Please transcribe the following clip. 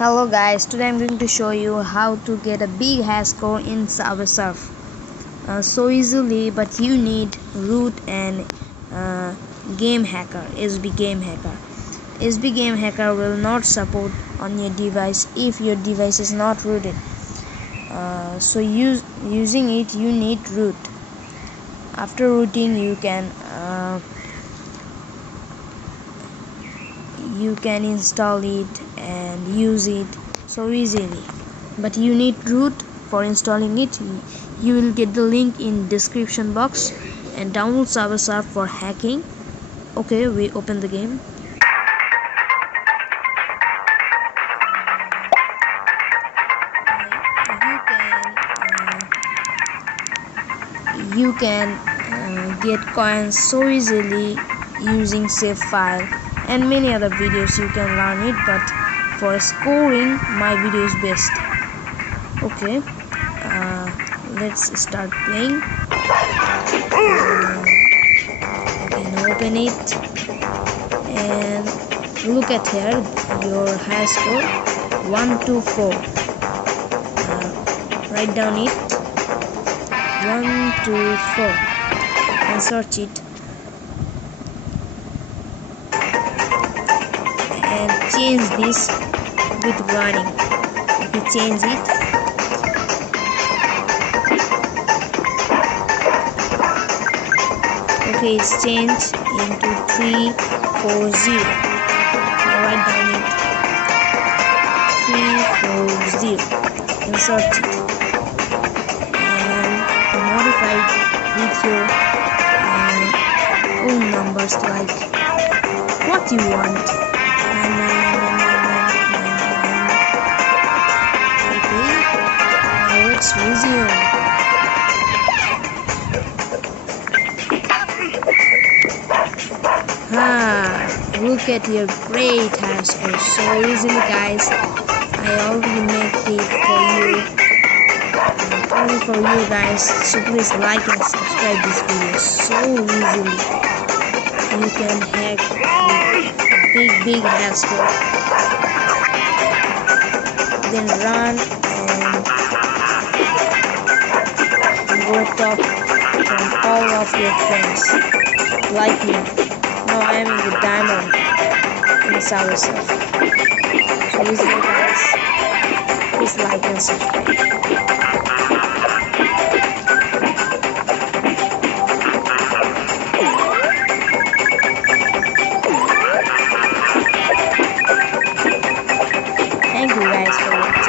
Hello guys, today I'm going to show you how to get a big hash score in ServerSurf so easily, but you need root and GameHacker, SBGameHacker. SBGameHacker will not support on your device if your device is not rooted. So using it you need root. After rooting you can install it and use it so easily, but you need root for installing it. You will get the link in description box, and download ServerSurf for hacking. Okay, we open the game. You can get coins so easily using save file, and many other videos you can learn it, but for scoring my video is best. Okay, let's start playing. You can open it and look at here your high score 124. Write down it 124 and search it and change this with running. If you change it, okay, it's changed into 340. Now write down it 340 and search it and modify it with your own numbers, like what you want. Okay, now let's resume. Look at your great hash score so easily, guys. I already make it for you, only for you guys, so please like and subscribe this video so easily. You can hack with big hash score, then run and go top from all of your friends like me. Now I am in the diamond in ServerSurf. So easily, guys, please like and subscribe. Thank you guys for watching.